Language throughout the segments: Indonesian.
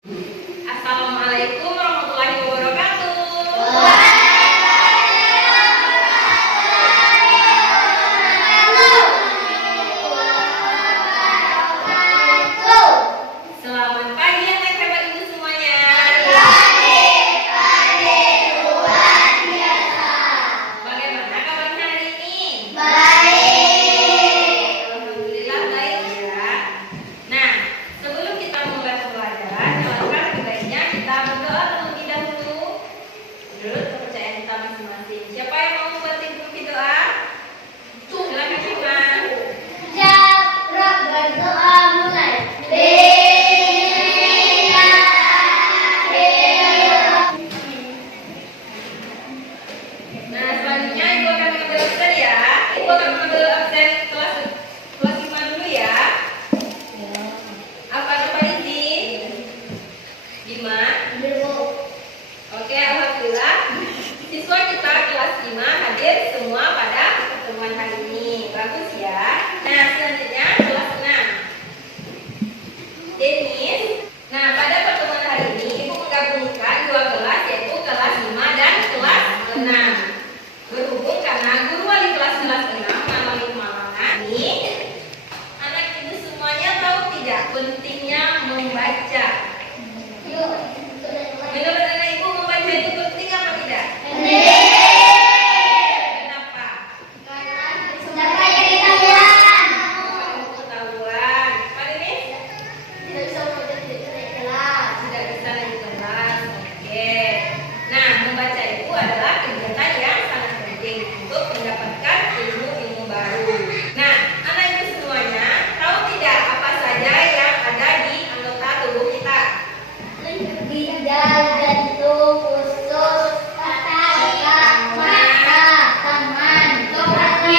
Assalamualaikum warahmatullahi wabarakatuh. Selamat pagi anak hebat ibu semuanya. Bagaimana kabarnya hari ini? Alhamdulillah baik ya. Nah, sebelum kita mulai pembelajaran, alangkah lebih baiknya kita berdoa terlebih dahulu. Menurut kepercayaan kita masing-masing. Siapa yang mau membantu ibu doa? Silakan Iman. Nah, selanjutnya ibu akan mengambil absen ya. Ibu akan mengambil absen kelas 5 dulu ya. Apa nama Rizky? Bima. Oke, alhamdulillah. Siswa kita kelas 5 hadir semua pada pertemuan hari ini. Bagus ya. Nah, selanjutnya kelas 6. Denis. Nah, pada pertemuan hari ini Ibu menggabungkan dua kelas, yaitu kelas 5 dan kelas 6. Berhubung karena guru wali kelas 6 mengalami kemalangan ini, anak ibu semuanya tahu tidak pentingnya membaca? Menurut anak ibu membaca itu penting apa tidak? Kenapa? Pengetahuan. Pak Denis? Tidak bisa naik kelas. Oke. Nah, membaca itu adalah kegiatan yang sangat penting untuk mendapatkan ilmu-ilmu baru. Nah, anak ibu semuanya tahu tidak apa saja yang ada di anggota tubuh kita? Ginjal, jantung, usus, tangan, mata, tangan, kaki,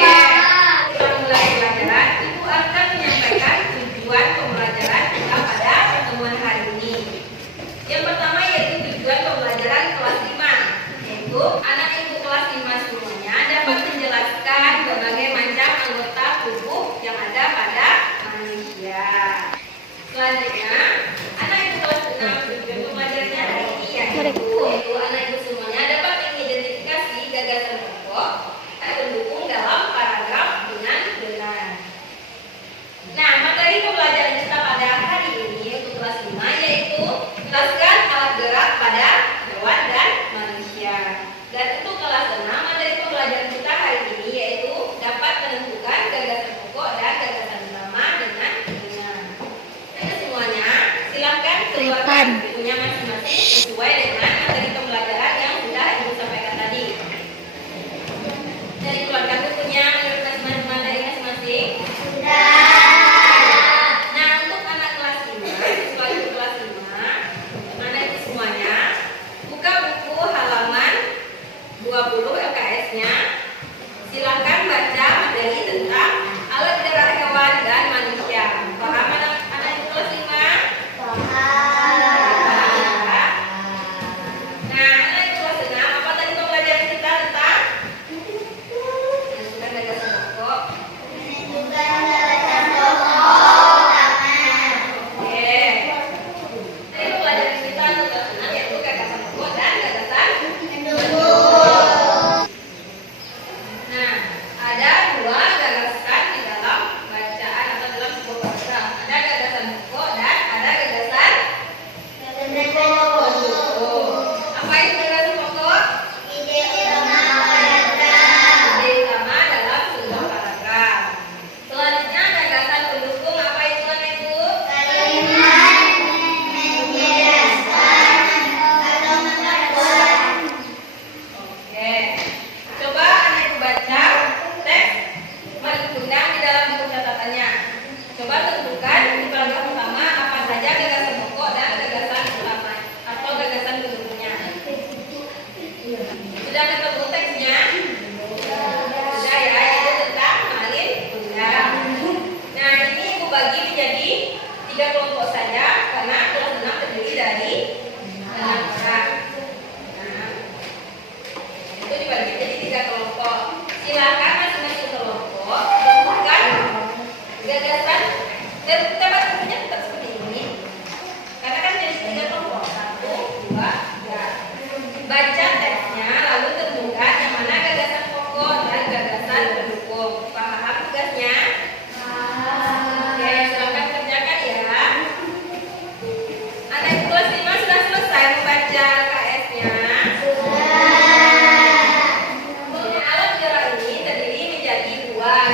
Kita mulai pelajaran. Ibu akan menyampaikan tujuan pembelajaran kita pada pertemuan hari ini. Yang pertama yaitu tujuan pembelajaran kelas 5, yaitu anak ibu kelas 5 semuanya dapat menjelaskan berbagai macam anggota tubuh yang ada pada manusia. Selanjutnya, anak ibu kelas 6 tujuan pembelajarannya hari ini yaitu anak ibu semuanya dapat mengidentifikasi gagasan pokok dan pendukung dalam paragraf dengan benar. Nah, materi pembelajaran kita pada hari ini untuk kelas 5 yaitu jelaskan alat gerak pada hewan dan manusia. Dan untuk kelas 6 materi pembelajaran kita hari ini yaitu dapat menentukan gagasan pokok dan gagasan utama dengan benar. Nah, semuanya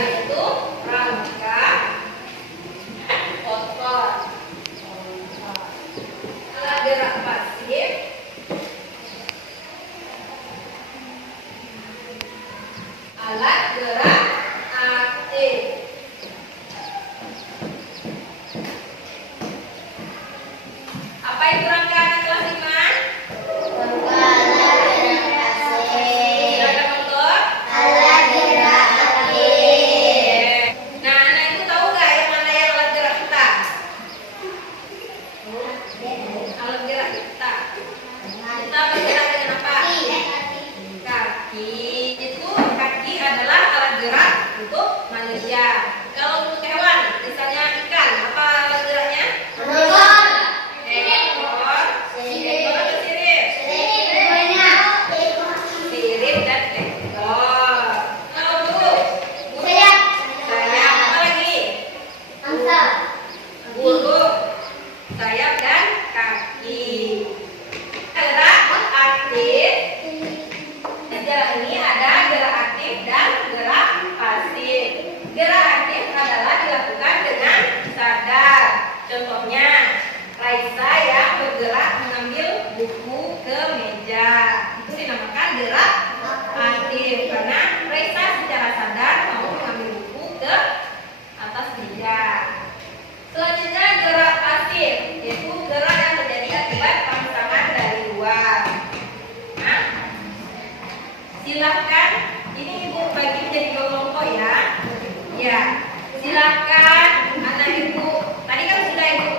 yaitu pramuka, kotor. Alat gerak pasif, alat gerak aktif. Apa itu rangka anak kelas 5? Silakan untuk. Nah, anak itu tahu nggak yang mana yang alat gerak kita? Alat gerak kita. Kita bergerak dengan apa? Kaki. Itu kaki adalah alat gerak untuk manusia. Kalau untuk hewan, misalnya ikan, apa alat geraknya? Ekor. Ekor atau sirip? Sirip dan ekor. Kalau burung? Sayap. Apa lagi? Burung. Sayap dan kaki. Gerak aktif. Gerak ini ada gerak aktif dan gerak pasif. Gerak aktif adalah dilakukan dengan sadar. Contohnya, Raisa yang bergerak mengambil buku ke meja. Itu dinamakan gerak aktif karena Raisa secara sadar mau mengambil buku ke atas meja. Selanjutnya gerak pasif, yaitu gerak yang terjadi akibat rangsangan dari luar. Nah, silahkan, ini ibu bagi menjadi kelompok ya. Ya, silahkan anak ibu. Tadi kan sudah ibu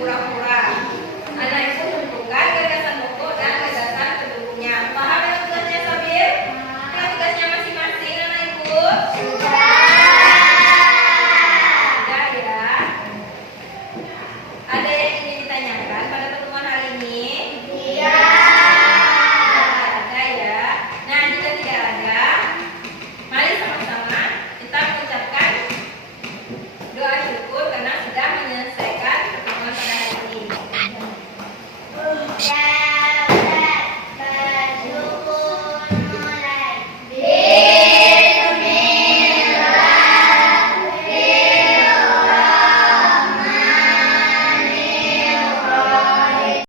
pura-pura. Anak ibu tentukan gagasan pokok dan gagasan pendukungnya. Paham ya tugasnya Sabir? Ya tugasnya masing-masing anak ibu. Sudah ya. Ada yang